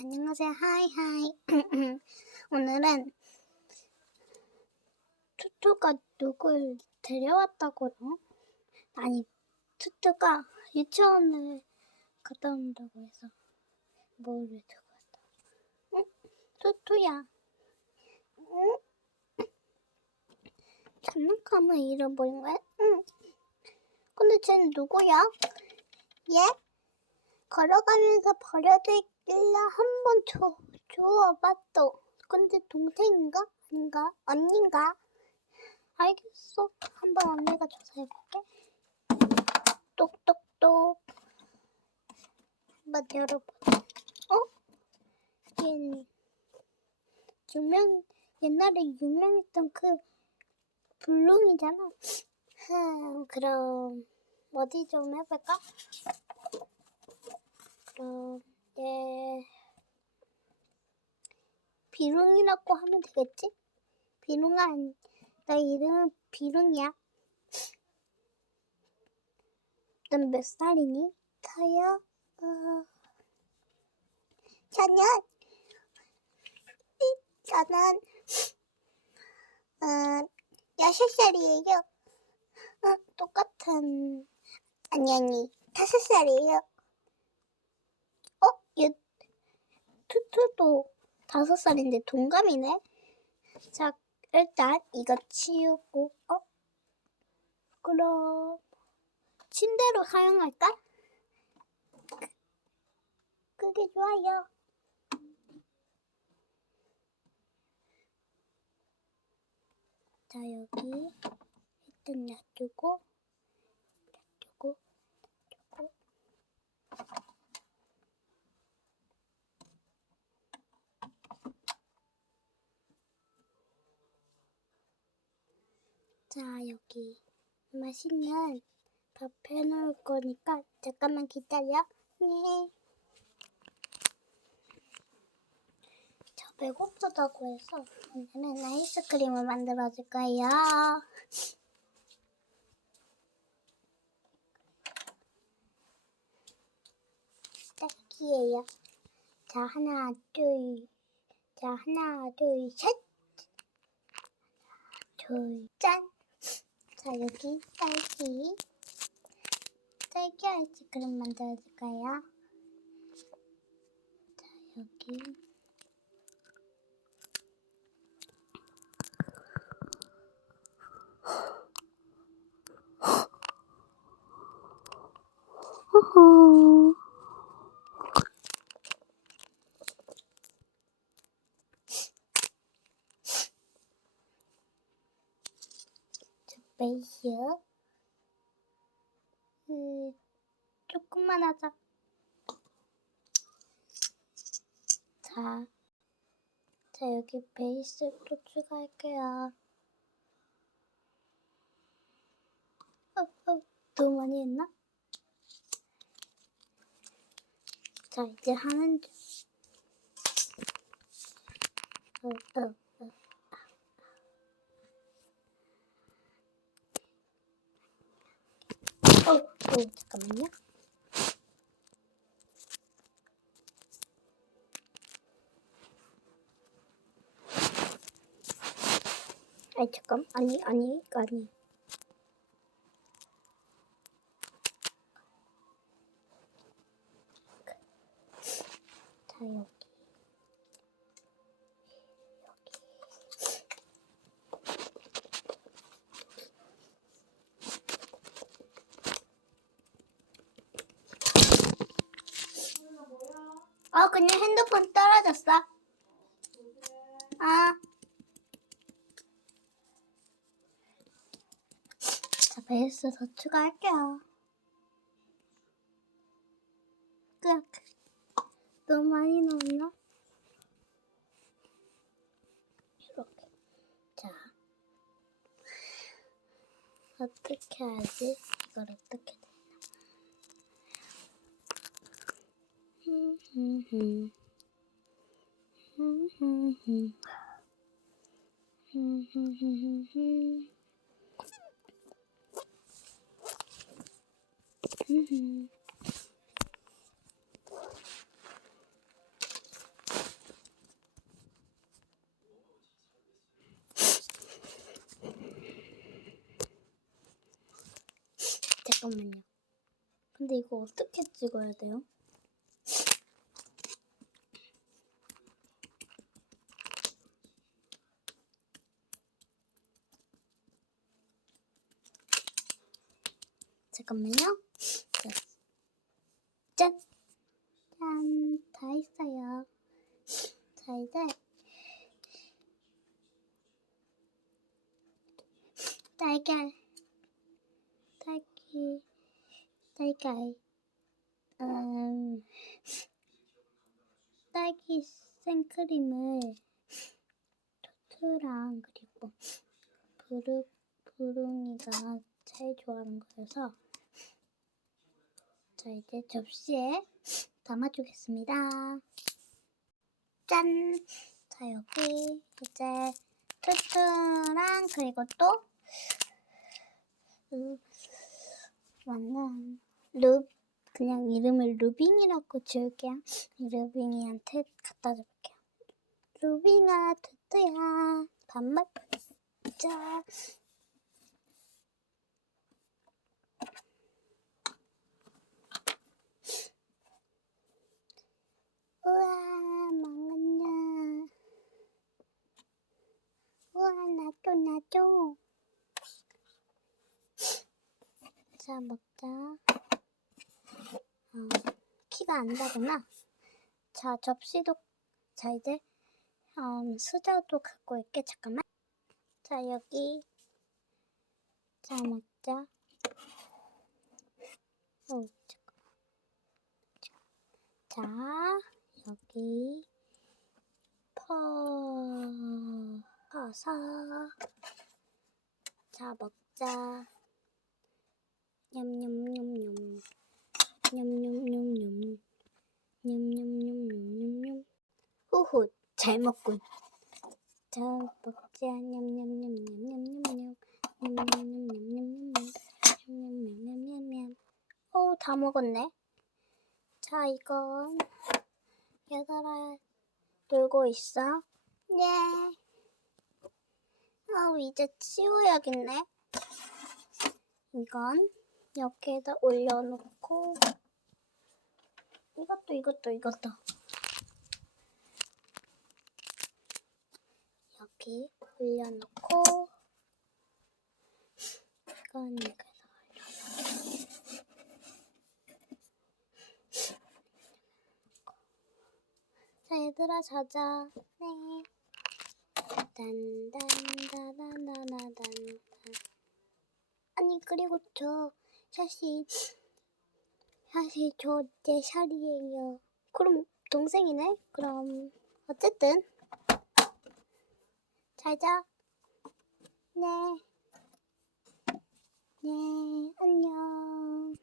안녕하세요. 하이 하이. 오늘은 투투가 누굴 데려왔다고요? 아니, 투투가 유치원을 갔다 온다고 해서 뭐를 들고 왔다. 응? 투투야. 응? 장난감을 잃어버린 거야? 응. 근데 쟤는 누구야? 얘? 걸어가면서 버려두 길래 한번 줘, 주워봤어. 근데 동생인가? 아닌가? 언닌가? 알겠어. 한번 언니가 줘서 해볼게. 똑똑똑. 한번 열어보자. 어? 얘는 유명, 옛날에 유명했던 그 블룸이잖아. 흠, 그럼 어디 좀 해볼까? 그럼 얘 비룡이라고 하면 되겠지? 비룡아, 나 이름은 비룡이야. 넌 몇 살이니? 저요? 어... 저는 저는 어, 여섯 살이에요. 어, 똑같은 아니 아니 다섯 살이에요. 어? 얘 투투도 다섯 살인데 동갑이네. 자 일단 이거 치우고 어? 그럼 침대로 사용할까? 그- 그게 좋아요. 자 여기 일단 놔두고 놔두고 자 여기 맛있는 밥 해놓을 거니까 잠깐만 기다려 네. 저 배고프다고 해서 오늘은 아이스크림을 만들어줄 거예요. 딸기예요. 자, 하나, 둘. 자, 하나, 둘, 셋. 둘, 짠. 자, 여기 딸기. 딸기 아이스크림 만들어줄 거예요. 자, 여기. 호호. 저 베이스. 음, 조금만 하자. 자, 자 여기 베이스 또 추가할게요. 어, 어, 너무 많이 했나? 자, 이제 하는 중. 어, 어, 어. 어, 어, 잠깐만요. 잠깐. 아니, 아니, 아니. 자, 여기. 어, 그냥 핸드폰 떨어졌어. 아. 베이스 더 추가할게요. 끝. 너무 많이 넣었나? 이렇게. 자. 어떻게 하지? 이걸 어떻게 되나? 잠깐만요. 근데 이거 어떻게 찍어야 돼요? 잠깐만요. 달걀, 딸기, 달걀, 음, 딸기 생크림을 토트랑 그리고 부르, 부릉이가 제일 좋아하는 거여서 자 이제 접시에 담아주겠습니다. 짠! 자 여기 이제 토트랑 그리고 또 음, 완전 루 그냥 이름을 루빙이라고 지을게요. 루빙이한테 갖다 줄게요. 루빙아, 투투야, 밥 먹자. 우와, 먹었냐. 우와, 나도, 나도. 자, 먹자. 어, 키가 안 다르나? 자, 접시도, 자, 이제, 음, 수저도 갖고 있게, 잠깐만. 자, 여기. 자, 먹자. 오, 잠깐. 자, 여기. 퍼, 퍼서. 자, 먹자. 냠냠냠냠. 냠냠냠냠. 냠냠냠냠냠냠. 후후, 잘 먹군. 자, 먹자. 냠냠냠냠냠냠냠. 냠냠냠냠냠냠. 냠냠냠냠냠냠. 오, 다 먹었네. 자, 이건 얘들아 놀고 있어. 네. 아, 이제 치워야겠네. 이건 여기에다 올려놓고 이것도 이것도 이것도. 여기 올려놓고 이건 올려놓고. 자 얘들아 자자. 네. 딴딴따다나나단 아니 그리고 저 사실 사실 저내 샤리예요. 그럼 동생이네? 그럼 어쨌든 잘자. 네. 네 안녕.